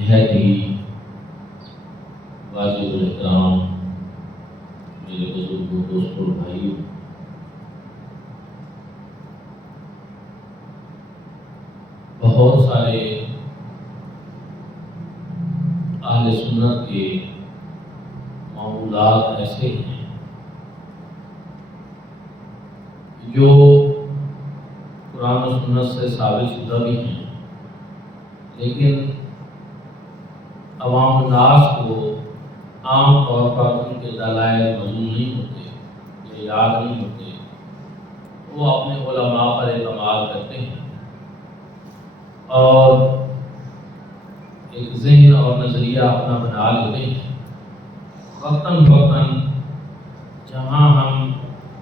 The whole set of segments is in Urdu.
نہایت ہی واجب الاحترام میرے بزرگوں دوستوں بھائیوں، بہت سارے اہل سنت کے معمولات ایسے ہیں جو قرآن و سنت سے ثابت شدہ بھی ہیں، لیکن عوام الناس کو عام طور پر ان کے دلائل معلوم نہیں ہوتے یا یاد نہیں ہوتے، وہ اپنے علماء پر اعتماد کرتے ہیں اور ایک ذہن اور نظریہ اپنا بنا لیتے ہیں۔ وقتاً فوقتاً جہاں ہم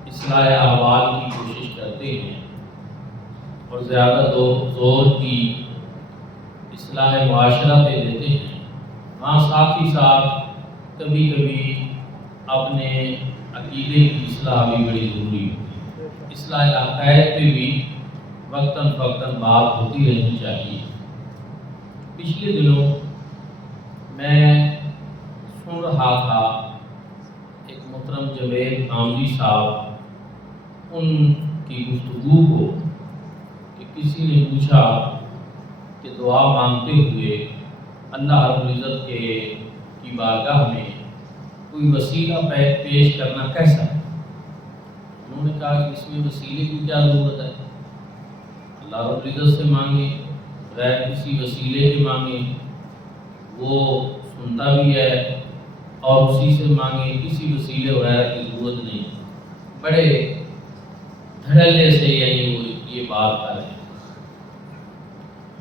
اصلاح احوال کی کوشش کرتے ہیں اور زیادہ زور کی اصلاح معاشرہ پہ دیتے ہیں، وہاں ساتھ ہی ساتھ کبھی کبھی اپنے عقیدے کی اصلاح بھی بڑی ضروری ہوتی ہے۔ اصلاح عقائد پہ بھی وقتاً فوقتاً بات ہوتی رہنی چاہیے۔ پچھلے دنوں میں سن رہا تھا ایک محترم جوید عامری صاحب ان کی گفتگو کو کہ کسی نے پوچھا کہ دعا مانگتے ہوئے اللہ رب العزت کی بارگاہ میں کوئی وسیلہ پیش کرنا کیسا ہے؟ انہوں نے کہا کہ اس میں وسیلے کی کیا ضرورت ہے؟ اللہ رب العزت سے مانگے، غیر کسی وسیلے کے مانگے، وہ سنتا بھی ہے، اور اسی سے مانگے، کسی وسیلے وغیرہ کی ضرورت نہیں۔ بڑے دھڑلے سے یعنی وہ یہ بات کر رہے ہیں۔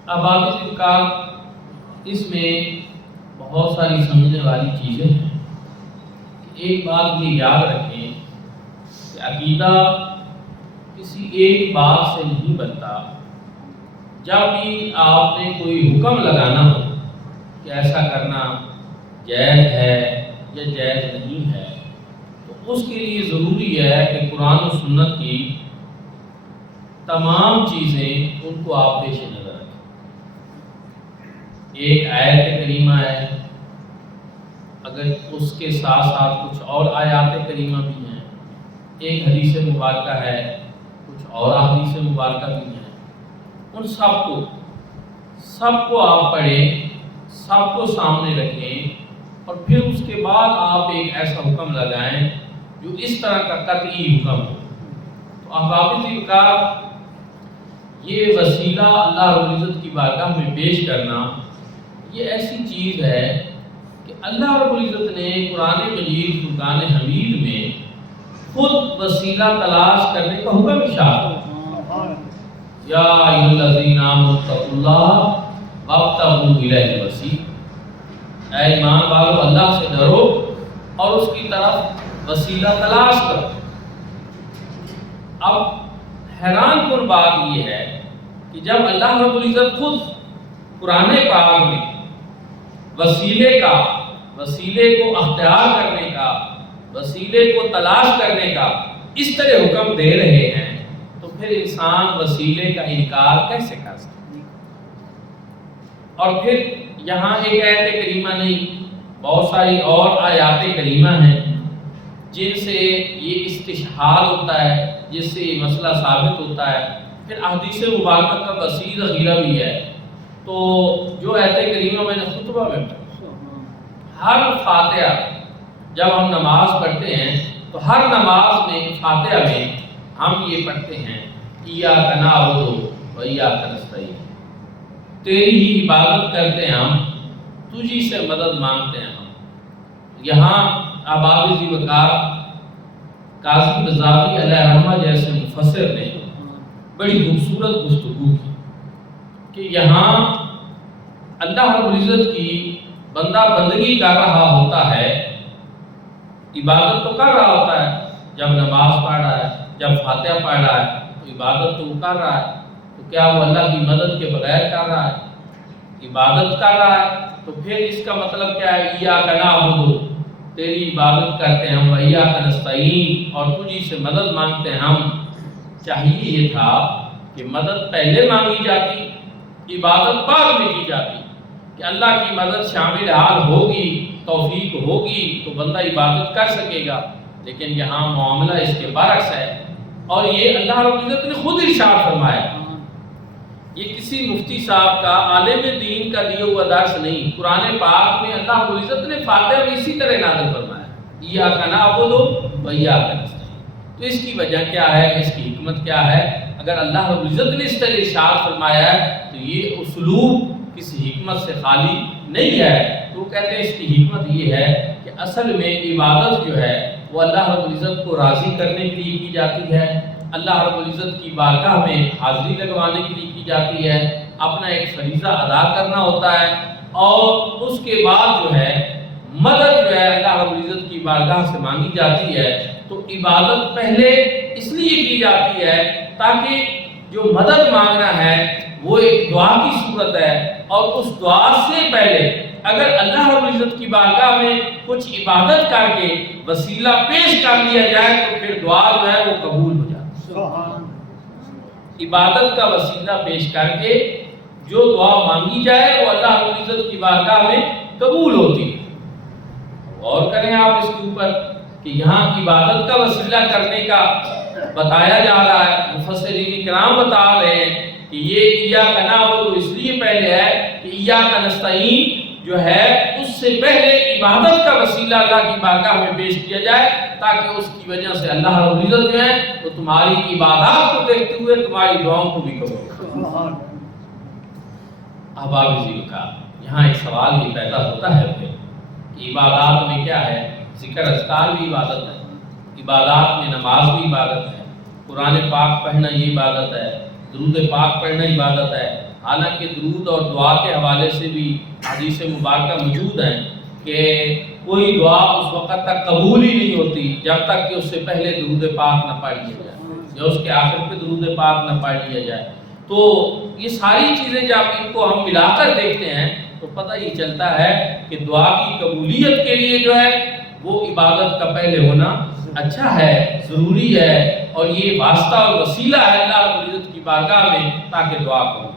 اب آپ کا اس میں بہت ساری سمجھنے والی چیزیں ہیں کہ ایک بات یہ یاد رکھیں کہ عقیدہ کسی ایک بات سے نہیں بنتا۔ جب بھی آپ نے کوئی حکم لگانا ہو کہ ایسا کرنا جائز ہے یا جائز نہیں ہے، تو اس کے لیے ضروری ہے کہ قرآن و سنت کی تمام چیزیں ان کو آپ پیش نظر رکھیں۔ ایک آیت کریمہ ہے، اگر اس کے ساتھ ساتھ کچھ اور آیات کریمہ بھی ہیں، ایک حدیث مبارکہ ہے، کچھ اور احادیث مبارکہ بھی ہیں، ان سب کو آپ پڑھیں، سب کو سامنے رکھیں، اور پھر اس کے بعد آپ ایک ایسا حکم لگائیں جو اس طرح کا قطعی حکم ہو۔ تو احباب ذکر، یہ وسیلہ اللہ رب العزت کی بارگاہ میں پیش کرنا یہ ایسی چیز ہے کہ اللہ رب العزت نے قرآن مجید فرقان حمید میں خود وسیلہ تلاش کرنے کا حکم ارشاد کیا۔ یا ایھا الذین آمنوا اتقوا اللہ وابتغوا الیہ الوسیلہ، اے ایمان والو اللہ سے ڈرو اور اس کی طرف وسیلہ تلاش کرو۔ اب حیران کن بات یہ ہے کہ جب اللہ رب العزت خود قرآن پاک میں وسیلے کو اختیار کرنے کا، وسیلے کو تلاش کرنے کا اس طرح حکم دے رہے ہیں، تو پھر انسان وسیلے کا انکار کیسے کر سکتا ہے؟ اور پھر یہاں ایک آیت کریمہ نہیں، بہت ساری اور آیات کریمہ ہیں جن سے یہ استشہاد ہوتا ہے، جس سے یہ مسئلہ ثابت ہوتا ہے۔ پھر احادیث مبارکہ کا وسیع ذخیرہ بھی ہے۔ تو جو آیت کریمہ میں نے خطبہ میں پڑھی، ہر فاتحہ جب ہم نماز پڑھتے ہیں تو ہر نماز میں فاتحہ میں ہم یہ پڑھتے ہیں ایاک نعبد و ایاک نستعین، تیری ہی عبادت کرتے ہیں ہم، تجھی سے مدد مانگتے ہیں ہم۔ یہاں احباب ذی وقار قاضی بزاوی علیہ رحمہ جیسے مفسر نے بڑی خوبصورت گفتگو کی کہ یہاں اللہ رب العزت کی بندہ بندگی کر رہا ہوتا ہے، عبادت تو کر رہا ہوتا ہے، جب نماز پڑھ رہا ہے، جب فاتحہ پڑھ رہا ہے تو عبادت تو کر رہا ہے، تو کیا وہ اللہ کی مدد کے بغیر کر رہا ہے؟ عبادت کر رہا ہے، تو پھر اس کا مطلب کیا ہے؟ ایاک نعبد، تیری عبادت کرتے ہیں ہم، و ایاک نستعین، اور تجھی سے مدد مانگتے ہیں ہم۔ چاہیے یہ تھا کہ مدد پہلے مانگی جاتی، عبادت بعد میں کی جاتی، کہ اللہ کی مدد شامل حال ہوگی، توفیق ہوگی تو بندہ عبادت کر سکے گا، لیکن یہاں معاملہ اس کے برعکس ہے، اور یہ اللہ رب العزت نے خود ارشاد فرمایا۔ یہ کسی مفتی صاحب کا، عالم دین کا دیا ہوا درس نہیں، قرآن پاک میں اللہ رب العزت نے فاتحہ میں اسی طرح نازل فرمایا، ایاک نعبد و ایاک نستعین۔ تو اس کی وجہ کیا ہے، اس کی حکمت کیا ہے؟ اگر اللہ رب العزت نے اس طرح ارشاد فرمایا ہے تو یہ اسلوب کسی حکمت سے خالی نہیں ہے۔ تو کہتے ہیں اس کی حکمت یہ ہے کہ اصل میں عبادت جو ہے وہ اللہ رب العزت کو راضی کرنے کے لیے کی جاتی ہے، اللہ رب العزت کی بارگاہ میں حاضری لگوانے کے لیے کی جاتی ہے، اپنا ایک فریضہ ادا کرنا ہوتا ہے، اور اس کے بعد جو ہے مدد جو ہے اللہ رب العزت کی بارگاہ سے مانگی جاتی ہے۔ تو عبادت پہلے اس لیے کی جاتی ہے تاکہ جو مدد مانگنا ہے وہ ایک دعا کی صورت ہے، اور اس دعا سے پہلے اگر اللہ رب العزت کی بارگاہ میں کچھ عبادت کر کے وسیلہ پیش کر لیا جائے تو پھر دعا جو ہے وہ قبول ہو جاتی ہے۔ عبادت کا وسیلہ پیش کر کے جو دعا مانگی جائے وہ اللہ رب العزت کی بارگاہ میں قبول ہوتی ہے۔ غور کریں آپ اس کے اوپر کہ یہاں عبادت کا وسیلہ کرنے کا بتایا جا رہا ہے، مفسرین کرام بتا رہے ہیں کہ یہ ایاک نعبد اس لیے پہلے ہے کہ ایاک نستعین جو ہے اس سے پہلے عبادت کا وسیلہ اللہ کی بارگاہ میں پیش کیا جائے، تاکہ اس کی وجہ سے اللہ رب العزت جو ہے وہ تمہاری عبادات کو دیکھتے ہوئے تمہاری دعاؤں کو بھی قبول کرے۔ احباب ذکر، یہاں ایک سوال یہ پیدا ہوتا ہے کہ عبادات میں کیا ہے؟ ذکر اذکار بھی عبادت ہے، عبادات میں نماز بھی عبادت ہے، قرآن پاک پڑھنا یہ عبادت ہے، درود پاک پڑھنا عبادت ہے۔ حالانکہ درود اور دعا کے حوالے سے بھی حدیث مبارکہ موجود ہیں کہ کوئی دعا اس وقت تک قبول ہی نہیں ہوتی جب تک کہ اس سے پہلے درود پاک نہ پڑھ لیا جائے یا اس کے آخر پہ درود پاک نہ پڑھ لیا جائے۔ تو یہ ساری چیزیں جب ان کو ہم ملا کر دیکھتے ہیں تو پتہ یہ چلتا ہے کہ دعا کی قبولیت کے لیے جو ہے وہ عبادت کا پہلے ہونا اچھا ہے، ضروری ہے، اور یہ واسطہ اور وسیلہ ہے اللہ رب العزت کی بارگاہ میں تاکہ دعا قبول ہو۔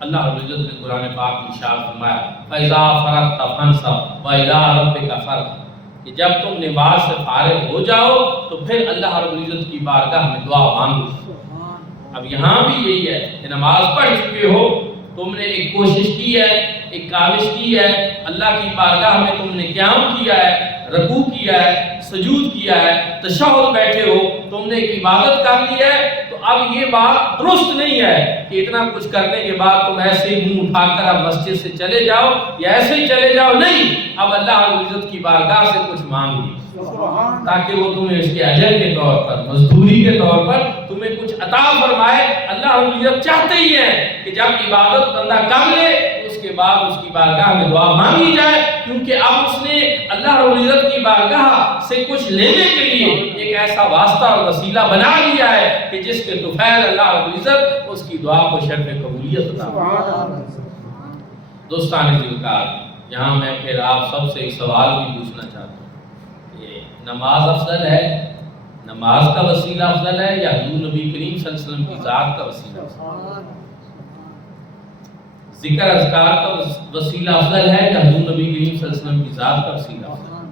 اللہ رب العزت نے قرآن پاک میں ارشاد فرمایا فَإِذَا فَرَغْتَ فَانصَبْ وَإِلَىٰ رَبِّكَ فَارْغَب، کہ جب تم نماز سے فارغ ہو جاؤ تو پھر اللہ رب العزت کی بارگاہ میں دعا مانگو۔ اب یہاں بھی یہی ہے کہ نماز پڑھ چکے ہو، تم نے ایک کوشش کی ہے، ایک کاوش کی ہے، اللہ کی بارگاہ میں تم نے قیام کیا ہے، رکوع کیا ہے، سجود کیا ہے، تشہد بیٹھے ہو، تم نے ایک عبادت کر لی ہے، تو اب یہ بات درست نہیں ہے کہ اتنا کچھ کرنے کے بعد تم ایسے ہی منہ اٹھا کر اب مسجد سے چلے جاؤ یا ایسے ہی چلے جاؤ، نہیں، اب اللہ رب العزت کی بارگاہ سے کچھ مانگ لی تاکہ وہ تمہیں اس کے اجر کے طور پر، مزدوری کے طور پر تمہیں کچھ عطا فرمائے۔ اللہ رب العزت چاہتے ہی ہے کہ جب عبادت بندہ کر لے اس کے بعد اس کی بارگاہ میں دعا مانگی جائے، کیونکہ اب اس نے اللہ رب العزت کی بارگاہ سے کچھ لینے کے لیے ایک ایسا واسطہ اور وسیلہ بنا لیا ہے کہ جس کے توفیل اللہ رب العزت اس کی دعا کو شرف قبولیت عطا فرمائے۔ دوستان ذوالفقار، یہاں میں پھر آپ سب سے ایک سوال بھی پوچھنا چاہتا ہوں کہ نماز افضل ہے، نماز کا وسیلہ افضل ہے یا حضور نبی کریم صلی اللہ علیہ وسلم کی ذات کا وسیلہ افضل ہے؟ ذکر اذکار کا وسیلہ افضل ہے یا حضور نبی کریم صلی اللہ علیہ وسلم کی ذات کا وسیلہ افضل ہے؟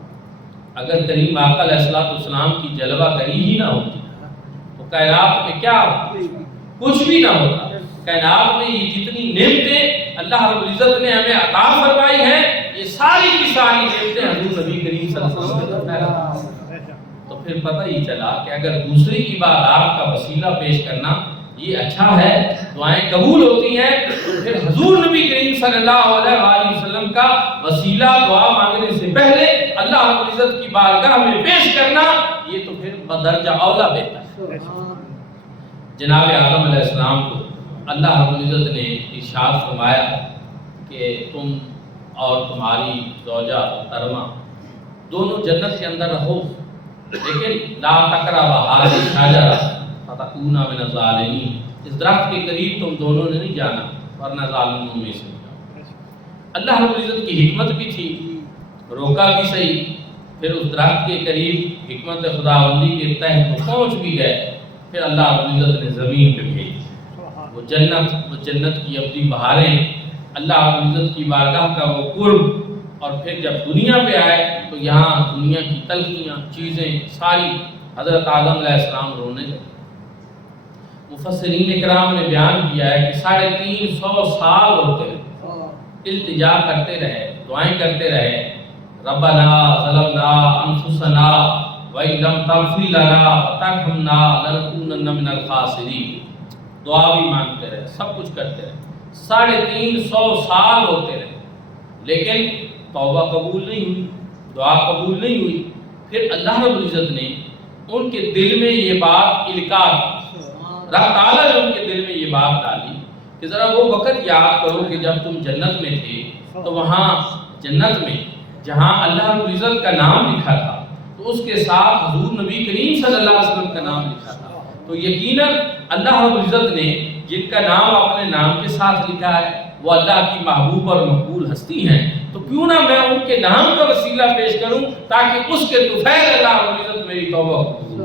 اگر کریم آقا علیہ السلام کی جلوہ گری ہی نہ ہوتی تو کائنات میں کیا ہوتا؟ کچھ بھی نہ ہوتا۔ کائنات میں یہ جتنی نعمتیں اللہ رب العزت نے ہمیں عطا فرمائی ہیں، یہ ساری کی ساری نعمتیں حضور نبی کریم صلی اللہ علیہ وسلم نے۔ تو پھر پتہ ہی چلا کہ اگر دوسری عبادات کا وسیلہ پیش کرنا یہ اچھا ہے، دعائیں قبول ہوتی ہیں، تو پھر حضور نبی کریم صلی اللہ علیہ وآلہ وسلم کا وسیلہ دعا مانگنے سے پہلے اللہ رب العزت کی بارگاہ میں پیش کرنا یہ تو پھر بدرجہ اولا بہتر ہے۔ جناب آدم علیہ السلام کو اللہ رب العزت نے ارشاد فرمایا کہ تم اور تمہاری زوجہ محترمہ دونوں جنت کے اندر رہو، لیکن لا تقربا هذه الشجرة فتكونا من الظالمین، اس درخت کے قریب تم دونوں نے نہیں جانا ورنہ ظالموں میں سے جاؤ۔ اللہ رب العزت کی حکمت بھی تھی، روکا بھی صحیح، پھر اس درخت کے قریب حکمت خداوندی کے تحت پہنچ بھی گئے، پھر اللہ رب العزت نے زمین پہ بھیج وہ جنت کی اپنی بہاریں اللہ رب العزت کی بارگاہ کا وہ قرب، اور پھر جب دنیا پہ آئے تو یہاں دنیا کی تلخیاں چیزیں ساری حضرت آدم علیہ السلام رونے لگے۔ مفسرین اکرام نے بیان کیا ہے کہ 350 سال ہوتے رہے، التجا کرتے رہے، دعائیں کرتے رہے، ربنا ظلمنا انفسنا وَإِن لَّمْ تَغْفِرْ لَنَا وَتَرْحَمْنَا لَنَكُونَنَّ مِنَ الْخَاسِرِينَ، دعا بھی مانگتے رہے، سب کچھ کرتے رہے، 350 سال ہوتے رہے، لیکن توبہ قبول نہیں ہوئی، دعا قبول نہیں ہوئی۔ پھر اللہ رب العزت نے ان کے دل میں یہ بات القاء کی، رب تعالیٰ نے ان کے دل میں یہ بات ڈالی کہ ذرا وہ وقت یاد کرو کہ جب تم جنت میں تھے تو وہاں جنت میں جہاں اللہ رب العزت کا نام لکھا تھا تو اس کے ساتھ حضور نبی کریم صلی اللہ علیہ وسلم کا نام لکھا تھا، تو یقیناً اللہ رب العزت نے جن کا نام اپنے نام کے ساتھ لکھا ہے وہ اللہ کی محبوب اور مقبول ہستی ہیں، تو کیوں نہ میں ان کے نام کا وسیلہ پیش کروں تاکہ اس کے طفیل اللہ رب العزت میری توبہ قبول۔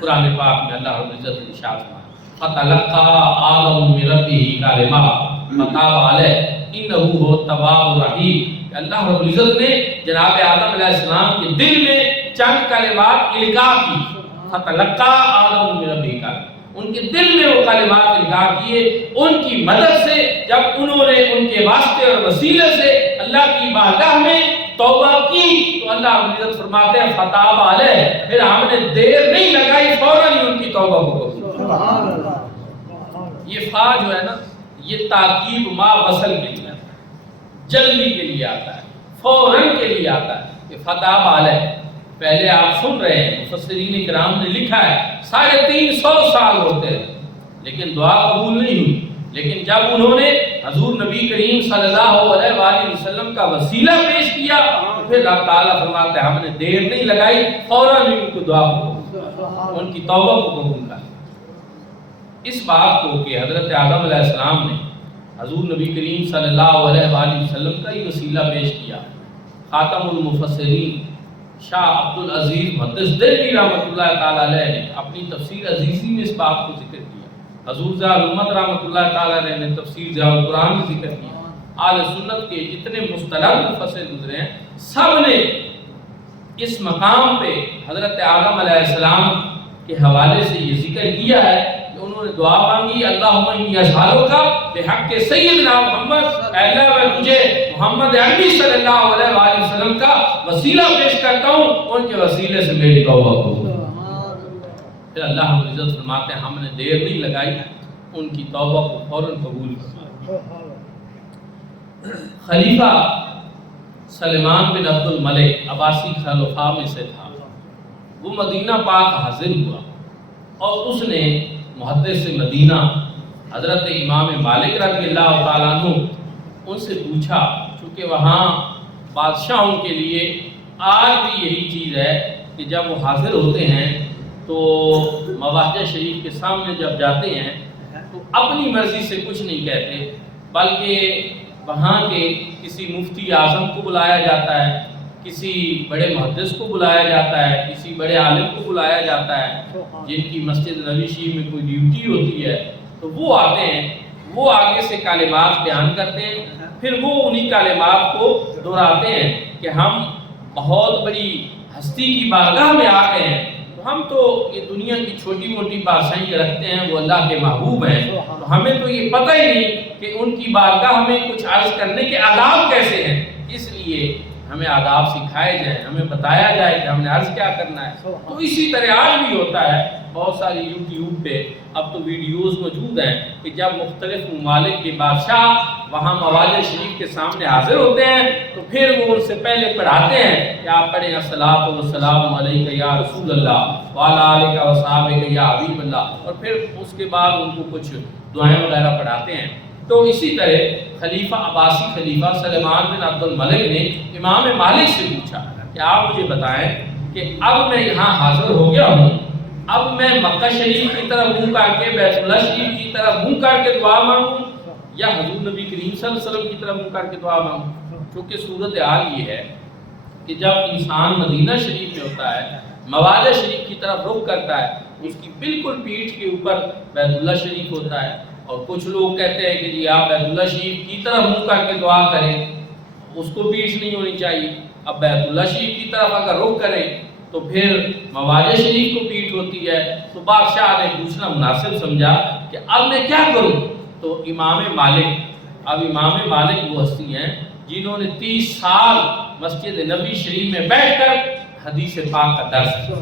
قرآن پاک میں اللہ رب العزت ارشاد فرمایا فَتَلَقَّىٰ آدَمُ مِن رَّبِّهِ كَلِمَاتٍ فَتَابَ عَلَيْهِ إِنَّهُ هُوَ التَّوَّابُ الرَّحِيمُ۔ اللہ رب العزت نے جناب آدم علیہ السلام کے دل میں چند کلمات القاء کی، فَتَلَقَّىٰ آدَمُ مِن رَّبِّهِ كَلِمَاتٍ، ان کے دل میں وہ کلمات القاء کیے، ان کی مدد سے جب انہوں نے ان کے واسطے اور وسیلے سے اللہ کی بارگاہ میں توبہ کی تو اللہ رب العزت فرماتے ہیں فتاب علیہ، پھر ہم نے دیر نہیں لگائی، فوراً ہی ان کی توبہ کو قبول۔ سبحان اللہ۔ یہ فا جو ہے نا یہ تاکید ما وصل کے لیے آتا ہے، جلدی کے لیے آتا ہے، فوراً کے لیے آتا ہے کہ فتاب علیہ۔ پہلے آپ سن رہے ہیں مفسرین کرام نے لکھا ہے 350 سال ہوتے ہیں لیکن دعا قبول نہیں ہوئی، لیکن جب انہوں نے حضور نبی کریم صلی اللہ علیہ وآلہ وسلم کا وسیلہ پیش کیا تو پھر اللہ تعالیٰ فرماتے ہیں ہم نے دیر نہیں لگائی، فوراً ہی ان کو دعا کو، ان کی توبہ کو قبول کر۔ اس بات کو کہ حضرت آدم علیہ السلام نے حضور نبی کریم صلی اللہ علیہ وآلہ وسلم کا ہی وسیلہ پیش کیا، خاتم المفسرین شاہ عبدالعزیز محدث دہلوی رحمۃ اللہ تعالیٰ علیہ نے اپنی تفسیر عزیزی میں اس بات کو ذکر کیا، حضور ضیاء الامت رحمۃ اللہ تعالیٰ علیہ نے تفسیر ضیاء القرآن میں ذکر کیا، اہل سنت کے جتنے مصطلح مفسر گزرے ہیں سب نے اس مقام پہ حضرت آدم علیہ السلام کے حوالے سے یہ ذکر کیا ہے کہ انہوں نے دعا مانگی اللہم انی اسألک بحق سیدنا محمد، اے اللہ میں تجھے محمد عربی صلی اللہ علیہ وآلہ وسلم کا وسیلہ پیش کرتا ہوں، ان کے وسیلے سے میری توبہ قبول۔ پھر اللہ رب العزت فرماتے ہیں ہم نے دیر نہیں لگائی، ان کی توبہ کو فوراً قبول کیا۔ خلیفہ سلیمان بن عبد الملک عباسی خلفاء میں سے تھا، وہ مدینہ پاک حاضر ہوا اور اس نے محدث مدینہ حضرت امام مالک رضی اللہ تعالیٰ عنہ ان سے پوچھا، چونکہ وہاں بادشاہوں کے لیے آج بھی یہی چیز ہے کہ جب وہ حاضر ہوتے ہیں تو مواجہ شریف کے سامنے جب جاتے ہیں تو اپنی مرضی سے کچھ نہیں کہتے، بلکہ وہاں کے کسی مفتی اعظم کو بلایا جاتا ہے، کسی بڑے محدث کو بلایا جاتا ہے، کسی بڑے عالم کو بلایا جاتا ہے جن کی مسجد نبوی شریف میں کوئی ڈیوٹی ہوتی ہے، تو وہ آتے ہیں، وہ آگے سے کلمات بیان کرتے ہیں، پھر وہ انہی کلمات کو دہراتے ہیں کہ ہم بہت بڑی ہستی کی بارگاہ میں آ گئے ہیں، تو ہم تو یہ دنیا کی چھوٹی موٹی بادشاہی رکھتے ہیں، وہ اللہ کے محبوب ہیں، تو ہمیں تو یہ پتہ ہی نہیں کہ ان کی بارگاہ میں کچھ عرض کرنے کے آداب کیسے ہیں، اس لیے ہمیں آداب سکھائے جائیں، ہمیں بتایا جائے کہ ہم نے عرض کیا کرنا ہے۔ تو اسی طرح آج بھی ہوتا ہے، بہت ساری یوٹیوب پہ اب تو ویڈیوز موجود ہیں کہ جب مختلف ممالک کے بادشاہ وہاں مواجہ شریف کے سامنے حاضر ہوتے ہیں تو پھر وہ ان سے پہلے پڑھاتے ہیں کہ آپ پڑھیں الصلاۃ والسلام علیک یا رسول اللہ وعلی آلک وصحبہ یا حبیب اللہ، اور پھر اس کے بعد ان کو کچھ دعائیں وغیرہ پڑھاتے ہیں۔ تو اسی طرح خلیفہ عباسی خلیفہ سلیمان بن عبد الملک نے امام مالک سے پوچھا کہ آپ مجھے بتائیں کہ اب میں یہاں حاضر ہو گیا ہوں، اب میں مکہ شریف کی طرف منہ کر کے بیت اللہ شریف کی طرف منہ کر کے دعا مانگوں یا حضور نبی کریم صلی اللہ علیہ وسلم کی طرف منہ کر کے دعا مانگوں؟ کیونکہ صورتحال یہ ہے کہ جب انسان مدینہ شریف میں ہوتا ہے، مواجہ شریف کی طرف رخ کرتا ہے، اس کی بالکل پیٹھ کے اوپر بیت اللہ شریف ہوتا ہے اور کچھ لوگ کہتے ہیں کہ جی آپ بیت اللہ شریف کی طرف منہ کر کے دعا کریں، اس کو پیٹھ نہیں ہونی چاہیے۔ اب بیت اللہ شریف کی طرف اگر رخ کریں تو پھر مواضع شریف کو پیٹھ ہوتی ہے۔ تو بادشاہ نے پوچھنا مناسب سمجھا کہ اب میں کیا کروں؟ تو امام مالک وہ ہستی ہیں جنہوں نے 30 سال مسجد نبی شریف میں بیٹھ کر حدیث پاک کا درس کیا،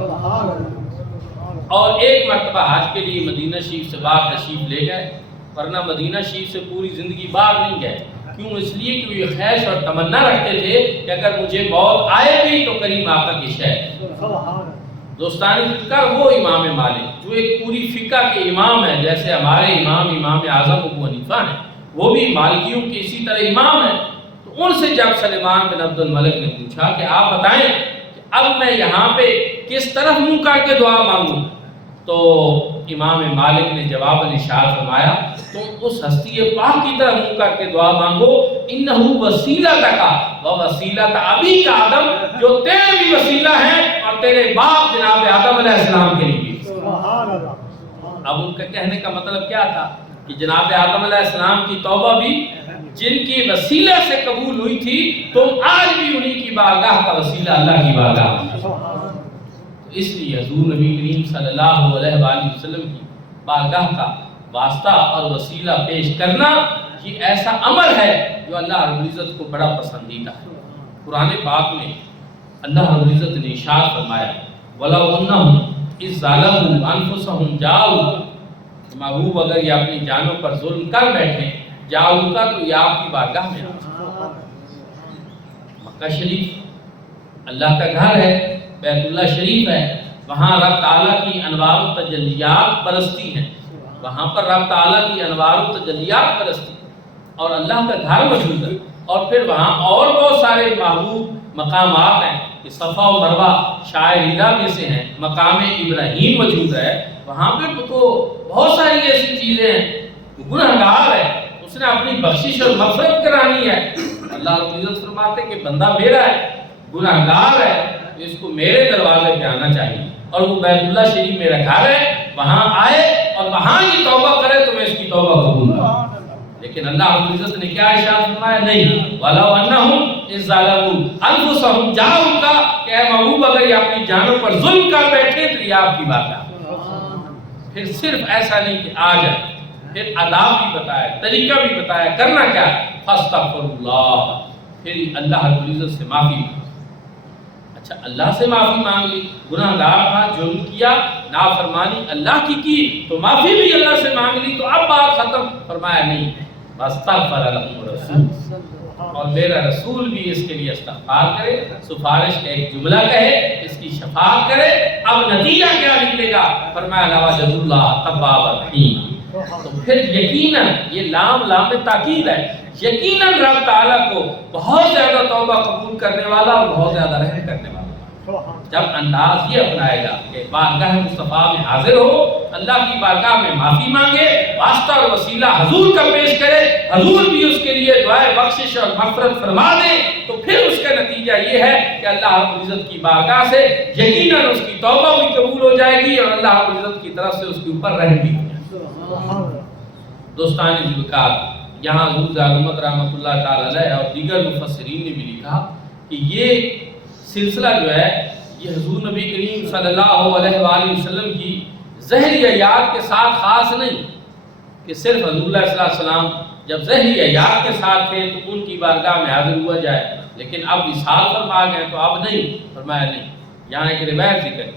اور ایک مرتبہ حج کے لیے مدینہ شریف سے باہر تشریف لے گئے، ورنہ مدینہ شریف سے پوری زندگی باہر نہیں گئے۔ کیوں؟ اس لیے کہ یہ خواہش اور تمنا رکھتے تھے کہ اگر مجھے موت آئے گی تو کریم آقا کی شہر۔ دوستانی فکر وہ امام مالک جو ایک پوری فقہ کے امام ہیں، جیسے ہمارے امام اعظم ابو حنیفہ ہیں، وہ بھی مالکیوں کے اسی طرح امام ہیں۔ تو ان سے جب سلیمان بن عبد الملک نے پوچھا کہ آپ بتائیں کہ اب میں یہاں پہ کس طرف منہ کر کے دعا مانگوں، تو امام مالک نے جواب ارشاد فرمایا تم اس ہستی پاک کی طرح منہ کر کے دعا مانگو، انہو وسیلتک و وسیلت ابیک آدم، جو تیرے بھی وسیلہ ہیں اور تیرے باپ جناب آدم علیہ السلام کے لیے بھی۔ اب ان کا کہنے کا مطلب کیا تھا کہ جناب آدم علیہ السلام کی توبہ بھی جن کی وسیلہ سے قبول ہوئی تھی، تم آج بھی انہی کی بارگاہ کا وسیلہ اللہ کی بارگاہ میں۔ اس لیے حضور نبی کریم صلی اللہ علیہ وآلہ وسلم کی بارگاہ کا واسطہ اور وسیلہ پیش کرنا یہ ایسا عمل ہے جو اللہ رب العزت کو بڑا پسندیدہ ہے۔ قرآن پاک میں اللہ رب العزت نے ارشاد فرمایا وَلَوْ أَنَّهُمْ إِذْ ظَلَمُوا أَنفُسَهُمْ جَاءُوكَ، محبوب اگر یہ اپنی جانوں پر ظلم کر بیٹھیں، جاؤکا تو یہ آپ کی بارگاہ میں آتا۔ مکہ شریف اللہ کا گھر ہے، بیت اللہ شریف ہے، وہاں رب تعالیٰ کی انوار و تجلیات برستی ہیں، وہاں پر رب تعالیٰ کی انوار و تجلیات برستی ہیں، اور اللہ کا گھر موجود ہے، اور پھر وہاں اور بہت سارے محبوب مقامات ہیں کہ صفا و مروہ شاعرہ میں سے ہیں، مقام ابراہیم موجود ہے، وہاں پہ تو بہت ساری ایسی چیزیں ہیں، گنہگار ہے، اس نے اپنی بخشش اور مغفرت کرانی ہے۔ اللہ رب العزت فرماتے کہ بندہ میرا ہے، گنہگار ہے، اس کو میرے دروازے پہ آنا چاہیے، اور وہ بیت اللہ شریف میرا گھر ہے، وہاں آئے اور وہاں یہ توبہ کرے تو میں اس کی توبہ قبول کروں۔ لیکن اللہ رب العزت نے کیا ارشاد فرمایا؟ نہیں، وَلَوْ أَنَّهُمْ إِذْ ظَلَمُوا أَنفُسَهُمْ جَاءُوكَ، کہ اے محبوب اگر یہ اپنی جانوں پر ظلم کر بیٹھے تو یہ آپ کی بات ہے۔ پھر صرف ایسا نہیں کہ آ جائے، پھر آداب بھی بتایا، طریقہ بھی بتایا، کرنا کیا ہے، فَاسْتَغْفِرُوا اللَّهَ، پھر اللہ رب العزت سے معافی مانگو۔ اچھا، اللہ سے معافی مانگ لی، گناہ گار تھا، جرم کیا، نافرمانی اللہ کی تو معافی بھی اللہ سے مانگ لی، تو اب بات ختم؟ فرمایا نہیں، وَاسْتَغْفَرَ لَهُمُ الرَّسُولُ، اور میرا رسول بھی اس کے لیے استغفار کرے، سفارش کا ایک جملہ کہے، اس کی شفاعت کرے۔ اب نتیجہ کیا نکلے گا؟ فرمایا لَوَجَدُوا اللَّهَ تَوَّابًا رَحِيمًا۔ تو پھر یقیناً یہ لام تاکید ہے، یقیناً رب تعالیٰ کو بہت زیادہ توبہ قبول کرنے والا اور بہت زیادہ رحم کرنے والا۔ جب انداز یہ اپنائے گا کہ بارگاہ مصطفیٰ میں حاضر ہو، اللہ کی بارگاہ میں معافی مانگے، واسطہ اور وسیلہ حضور کا پیش کرے، حضور بھی اس کے لیے دعائے بخشش اور مغفرت فرما دے، تو پھر اس کا نتیجہ یہ ہے کہ اللہ رب العزت کی بارگاہ سے یقیناً اس کی توبہ بھی قبول ہو جائے گی، اور اللہ رب العزت کی طرف سے اس کے اوپر رحم بھی ہو جائے گا۔ دوستانی ذوالفقار، یہاں حضور زادمت رحمۃ اللہ تعالی علیہ اور دیگر مفسرین نے بھی لکھا کہ یہ سلسلہ جو ہے یہ حضور نبی کریم صلی اللہ علیہ وآلہ وسلم کی ظہری حیات کے ساتھ خاص نہیں، کہ صرف حضور صلی اللہ علیہ وسلم جب ظہری حیات کے ساتھ تھے تو ان کی بارگاہ میں حاضر ہوا جائے، لیکن اب وصال فرما گئے تو اب نہیں۔ فرمایا نہیں، یہاں ایک روایت ذکر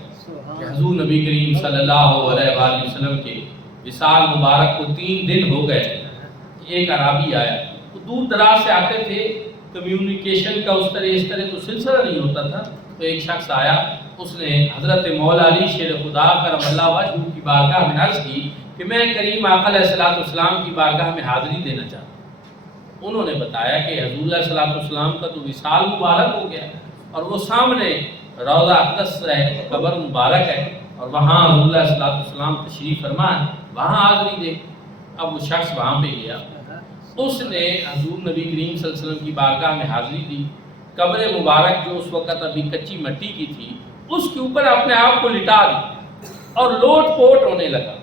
کہ حضور نبی کریم صلی اللہ علیہ وآلہ وسلم کے وصال مبارک کو 3 دن ہو گئے۔ ایک عرابی آیا، وہ دور دراز سے آتے تھے، کمیونیکیشن کا اس طرح تو سلسلہ نہیں ہوتا تھا، تو ایک شخص آیا، اس نے حضرت مولا علی شیر خدا کرم اللہ وجہہ کی بارگاہ میں عرض کی کہ میں کریم آقا علیہ السلام کی بارگاہ میں حاضری دینا چاہتا ہوں۔ انہوں نے بتایا کہ حضور علیہ السلام کا تو وصال مبارک ہو گیا، اور وہ سامنے روضہ اقدس ہے، قبر مبارک ہے، اور وہاں حضور علیہ السلام تشریف فرما ہے، وہاں حاضری دے۔ اب وہ شخص وہاں پہ گیا، اس نے حضور نبی کریم صلی اللہ علیہ وسلم کی بارگاہ میں حاضری دی، قبر مبارک جو اس وقت ابھی کچی مٹی کی تھی اس کے اوپر اپنے آپ کو لٹا دی اور لوٹ پوٹ ہونے لگا،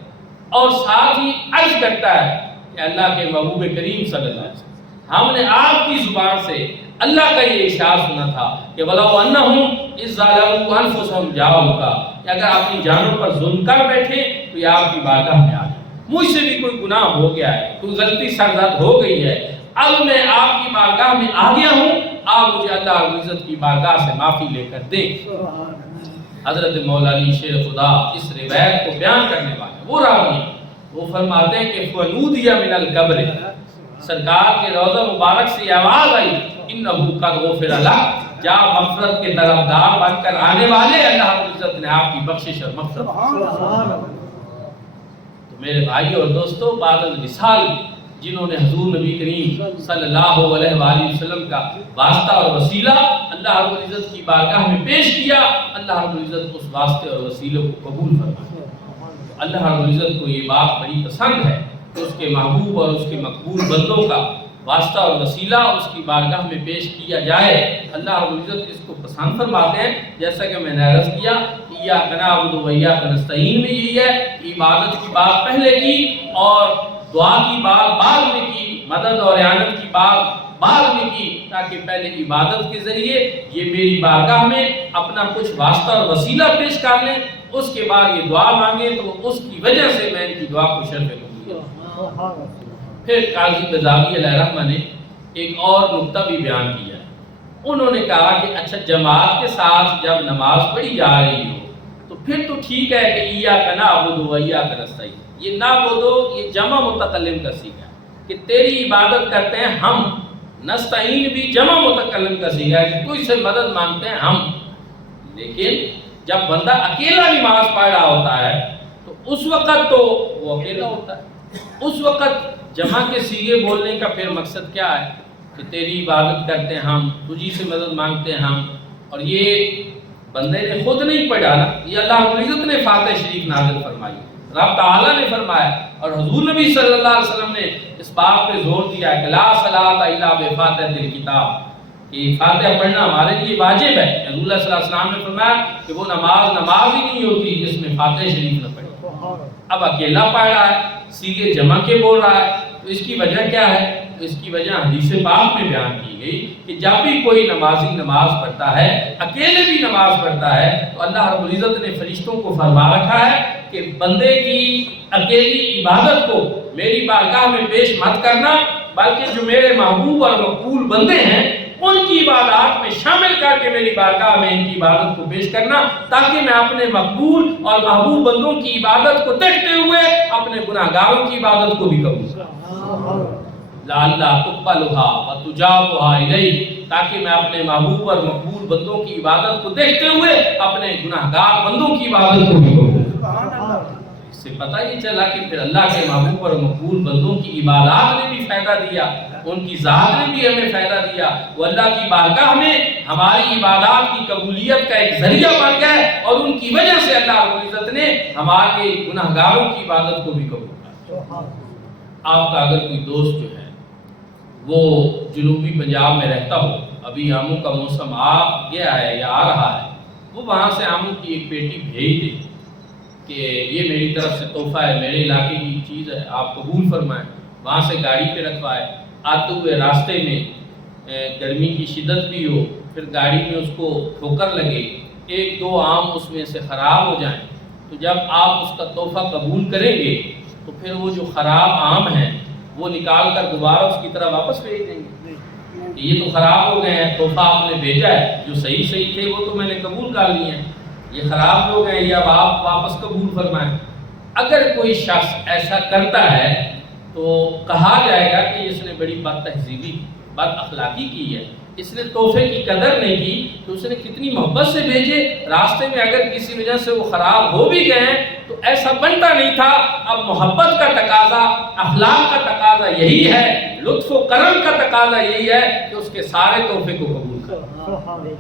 اور ساتھ ہی عرض کرتا ہے کہ اللہ کے محبوب کریم صلی اللہ علیہ وسلم ہم نے آپ کی زبان سے اللہ کا یہ ارشاد سنا تھا کہ وَلَوْ أَنَّهُمْ إِذْ ظَلَمُوا أَنفُسَهُمْ جَاءُوكَ کہ اگر اپنی جانوں پر ظلم کر بیٹھے تو یہ آپ کی بارگاہ میں آ جائے، مجھ سے بھی کوئی گناہ ہو گیا ہے، کوئی غلطی سرزد ہو گئی ہے، اب میں آپ کی بارگاہ میں آ گیا ہوں، آپ مجھے اللہ رب العزت کی بارگاہ سے معافی لے کر دیں۔ حضرت مولا علی شیر خدا اس روایت کو بیان کرنے والے وہ راوی وہ فرماتے ہیں کہ فنودی من القبر، سرکار کے روضہ مبارک سے یہ آواز آئی انہو قد غفر لہ، جا مغفرت کے طلبگار بن کر آنے والے اللہ رب العزت نے آپ کی بخشش اور مغفرت۔ تو میرے بھائی اور دوستو، بعد الوصال جنہوں نے حضور نبی کریم صلی اللہ علیہ وآلہ وسلم کا واسطہ اور وسیلہ اللہ رب العزت کی بارگاہ میں پیش کیا، اللہ رب العزت اس واسطے اور وسیلے کو قبول فرمایا۔ اللہ رب العزت کو یہ بات بڑی پسند ہے کہ اس کے محبوب اور اس کے مقبول بندوں کا واسطہ اور وسیلہ اس کی بارگاہ میں پیش کیا جائے۔ اللہ رب العزت اس کو پسند فرماتے ہیں، جیسا کہ میں نے عرض کیا ایاک نعبد و ایاک نستعین میں یہی ہے، عبادت کی بات پہلے کی اور دعا کی بات بعد میں کی، مدد اور اعانت کی بات بعد میں کی، تاکہ پہلے عبادت کے ذریعے یہ میری بارگاہ میں اپنا کچھ واسطہ اور وسیلہ پیش کر لیں، اس کے بعد یہ دعا مانگیں تو اس کی وجہ سے میں ان کی دعا کو شرف قبول۔ پھر قاضی بزاوی علیہ رحمہ نے ایک اور نکتہ بھی بیان کیا ہے، انہوں نے کہا کہ اچھا جماعت کے ساتھ جب نماز پڑھی جا رہی ہو تو پھر تو ٹھیک ہے کہ ایاک نعبد و ایاک نستعین، یہ نعبدو یہ جمع متکلم کا صیغہ ہے کہ تیری عبادت کرتے ہیں ہم، نستعین بھی جمع متکلم کا صیغہ ہے کہ کوئی سے مدد مانگتے ہیں ہم۔ لیکن جب بندہ اکیلا نماز پڑھ رہا ہوتا ہے تو اس وقت تو وہ اکیلا ہوتا ہے، اس وقت جمع کے صیغے بولنے کا پھر مقصد کیا ہے کہ تیری عبادت کرتے ہیں ہم، تجھی سے مدد مانگتے ہیں ہم، اور یہ بندے نے خود نہیں پڑھا نا، یہ اللہ رب العزت نے فاتح شریف نازل فرمائی، رب تعالیٰ نے فرمایا، اور حضور نبی صلی اللہ علیہ وسلم نے اس بات پہ زور دیا کہ لا صلاۃ الا بفاتحۃ الکتاب، کہ فاتحہ پڑھنا ہمارے لیے واجب ہے۔ رسول اللہ صلی اللہ علیہ وسلم نے فرمایا کہ وہ نماز ہی نہیں ہوتی جس میں فاتحہ شریف نہ پڑھے۔ اب اکیلا پڑھ رہا ہے، صیغے جمع کے بول رہا ہے، تو اس کی وجہ کیا ہے؟ تو اس کی وجہ حدیث پاک میں بیان کی گئی کہ جب بھی کوئی نمازی نماز پڑھتا ہے، اکیلے بھی نماز پڑھتا ہے، تو اللہ رب العزت نے فرشتوں کو فرما رکھا ہے کہ بندے کی اکیلی عبادت کو میری بارگاہ میں پیش مت کرنا، بلکہ جو میرے محبوب اور مقبول بندے ہیں ان کی عبادات میں شامل کر کے میری بارگاہ میں ان کی عبادت کو پیش کرنا، تاکہ میں اپنے مقبول اور محبوب بندوں کی عبادت کو دیکھتے ہوئے اپنے گناہگاروں کی عبادت کو بھی قبول کروں، لعلہ تقبلها وتجابها الیہ، تاکہ میں اپنے محبوب اور مقبول بندوں کی عبادت کو دیکھتے ہوئے اپنے گناہگار بندوں کی عبادت کو بھی قبول کروں۔ اس سے پتہ یہ چلا کہ پھر اللہ کے محبوب اور مقبول بندوں کی عبادات نے بھی فائدہ دیا، ان کی ذات نے بھی ہمیں فائدہ دیا، وہ اللہ کی بارگاہ میں ہماری عبادات کی قبولیت کا ایک ذریعہ بن گئے، اور ان کی وجہ سے اللہ رب العزت نے ہمارے گناہگاروں کی عبادت کو بھی قبول کیا۔ آپ کا اگر کوئی دوست جو ہے وہ جنوبی پنجاب میں رہتا ہو، ابھی آموں کا موسم آ گیا ہے یا آ رہا ہے، وہ وہاں سے آموں کی ایک پیٹی بھیج دے کہ یہ میری طرف سے تحفہ ہے، میرے علاقے کی چیز ہے، آپ قبول فرمائیں، وہاں سے گاڑی پہ رکھوائے، آتے ہوئے راستے میں گرمی کی شدت بھی ہو، پھر گاڑی میں اس کو ٹھوکر لگے، ایک دو آم اس میں سے خراب ہو جائیں، تو جب آپ اس کا تحفہ قبول کریں گے تو پھر وہ جو خراب آم ہیں وہ نکال کر دوبارہ اس کی طرح واپس بھیج دیں گے، یہ تو خراب ہو گئے ہیں، تحفہ آپ نے بھیجا ہے، جو صحیح تھے وہ تو میں نے قبول کر لیے ہیں، یہ خراب ہو گئے، یہ اب آپ واپس قبول فرمائیں۔ اگر کوئی شخص ایسا کرتا ہے تو کہا جائے گا کہ اس نے بڑی بد تہذیبی بد اخلاقی کی ہے، اس نے تحفے کی قدر نہیں کی، تو اس نے کتنی محبت سے بھیجے، راستے میں اگر کسی وجہ سے وہ خراب ہو بھی گئے ہیں تو ایسا بنتا نہیں تھا۔ اب محبت کا تقاضا، اخلاق کا تقاضا یہی ہے، لطف و کرم کا تقاضا یہی ہے کہ اس کے سارے تحفے کو قبول کریں۔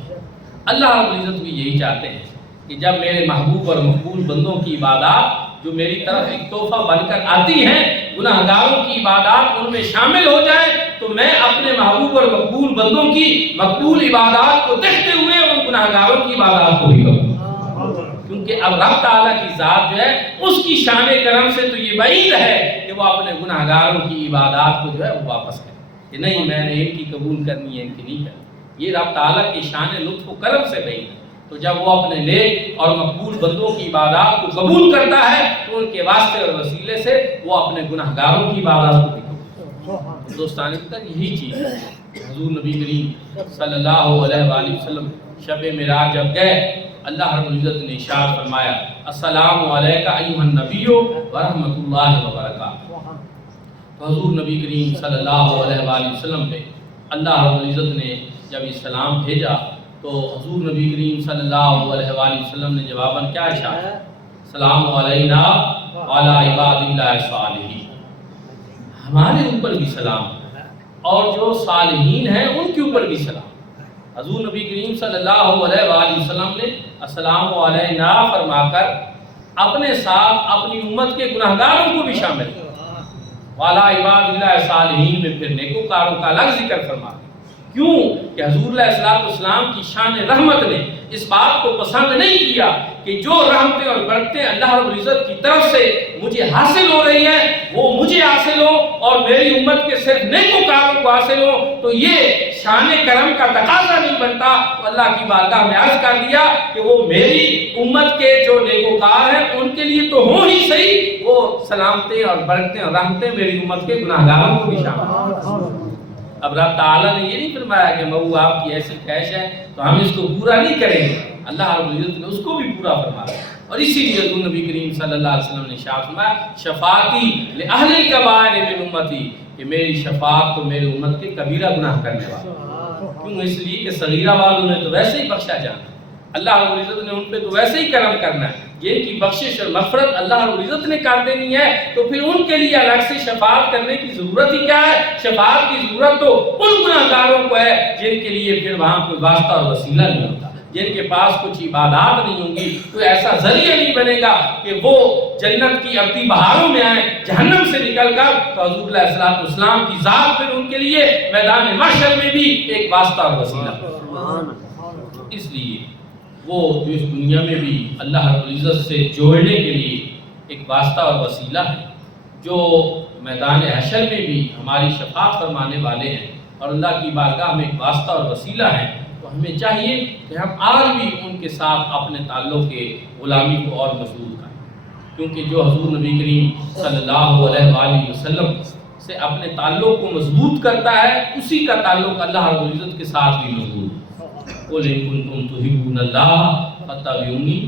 اللہ رب العزت بھی یہی چاہتے ہیں کہ جب میرے محبوب اور مقبول بندوں کی عبادات جو میری طرف ایک تحفہ بن کر آتی ہیں، گناہگاروں کی عبادات ان میں شامل ہو جائے، تو میں اپنے محبوب اور مقبول بندوں کی مقبول عبادات کو دیکھتے ہوئے ان گناہگاروں کی عبادات کو بھی کروں۔ کیونکہ اب رب تعالیٰ کی ذات جو ہے اس کی شان کرم سے تو یہ بعید ہے کہ وہ اپنے گناہ گاروں کی عبادات کو جو ہے وہ واپس کرے کہ نہیں میں نے ان کی قبول کرنی ہے ان کی نہیں کرنی. یہ رب تعالیٰ کی شان لطف و کرم سے بعید ہے. تو جب وہ اپنے نیک اور مقبول بندوں کی عبادات کو قبول کرتا ہے تو ان کے واسطے اور وسیلے سے وہ اپنے گناہ گاروں کی عبادات کو بھی قبول کرتا ہے. دوستان تک یہی چیز ہے. حضور نبی کریم صلی اللہ علیہ وآلہ وسلم شب معراج جب گئے اللہ رب العزت نے ارشاد فرمایا السلام علیکہ ایھا النبی ورحمۃ اللہ وبرکاتہ. تو حضور نبی کریم صلی اللہ علیہ وآلہ وسلم پہ اللہ رب العزت نے جب یہ سلام بھیجا تو حضور نبی کریم صلی اللہ علیہ وآلہ وسلم نے جواباً کیا ارشاد سلام علینا وعلی عباد اللہ الصالحین. ہمارے اوپر بھی سلام اور جو صالحین ہیں ان کے اوپر بھی سلام. حضور نبی کریم صلی اللہ علیہ وآلہ وسلم نے السلام علینا فرما کر اپنے ساتھ اپنی امت کے گناہگاروں کو بھی شامل کیا. وعلی عباد اللہ الصالحین میں پھر نیکوکاروں کا الگ ذکر فرما. کیوں کہ حضور علیہ السلام کی شان رحمت نے اس بات کو پسند نہیں کیا کہ جو رحمتیں اور برکتیں اللہ رب العزت کی طرف سے مجھے حاصل ہو رہی ہیں وہ مجھے حاصل ہو اور میری امت کے صرف نیکوکاروں کو حاصل ہو. تو یہ شان کرم کا تقاضا نہیں بنتا. تو اللہ کی بارگاہ میں عرض کر دیا کہ وہ میری امت کے جو نیکوکار ہیں ان کے لیے تو ہوں ہی صحیح وہ سلامتیں اور برکتیں اور رحمتیں میری امت کے گناہگاروں کو بھی شامل. اب رب تعالیٰ نے یہ نہیں فرمایا کہ مئو آپ کی ایسی خواہش ہے تو ہم اس کو پورا نہیں کریں گے. اللہ رب العزت نے اس کو بھی پورا فرمایا. اور اسی لیے حضور نبی کریم صلی اللہ علیہ وسلم نے ارشاد فرمایا شفاعتی لأہل الکبائر من امتی کہ میری شفاعت تو میری امت کے کبیرہ گناہ کرنے والے. کیوں؟ اس لیے کہ صغیرہ والوں نے تو ویسے ہی بخشا جانا. اللہ رب العزت نے ان پہ تو ویسے ہی کرم کرنا ہے. جن کی بخشش اور مغفرت اللہ رب العزت نے کر دینی ہے تو پھر ان کے لیے الگ سے شفاعت کرنے کی ضرورت ہی کیا ہے. شفاعت کی ضرورت تو ان گناہگاروں کو ہے جن کے لیے پھر وہاں کوئی واسطہ اور وسیلہ نہیں ہوتا, جن کے پاس کچھ عبادات نہیں ہوں گی. کوئی ایسا ذریعہ نہیں بنے گا کہ وہ جنت کی ابدی بہاروں میں آئیں جہنم سے نکل کر. تو حضور علیہ السلام کی ذات پھر ان کے لیے میدان محشر میں بھی ایک واسطہ اور وسیلہ. اس لیے وہ جو اس دنیا میں بھی اللہ رب العزت سے جوڑنے کے لیے ایک واسطہ اور وسیلہ ہے, جو میدان حشر میں بھی ہماری شفاعت فرمانے والے ہیں اور اللہ کی بارگاہ میں ایک واسطہ اور وسیلہ ہے. تو ہمیں چاہیے کہ ہم آج بھی ان کے ساتھ اپنے تعلق کے غلامی کو اور مضبوط کریں, کیونکہ جو حضور نبی کریم صلی اللہ علیہ وآلہ وسلم سے اپنے تعلق کو مضبوط کرتا ہے اسی کا تعلق اللہ رب العزت کے ساتھ بھی مضبوط ہے. قُلْ إِن كُنتُمْ تُحِبُّونَ اللَّهَ فَاتَّبِعُونِي.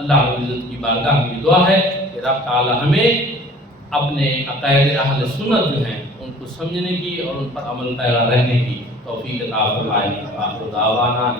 اللہ رب العزت کی بارگاہ میں یہ دعا ہے کہ رب تعالی ہمیں اپنے عقائد اہل سنت جو ہیں ان کو سمجھنے کی اور ان پر عمل پیرا رہنے کی توفیق عطا فرمائے. آخر دعوانا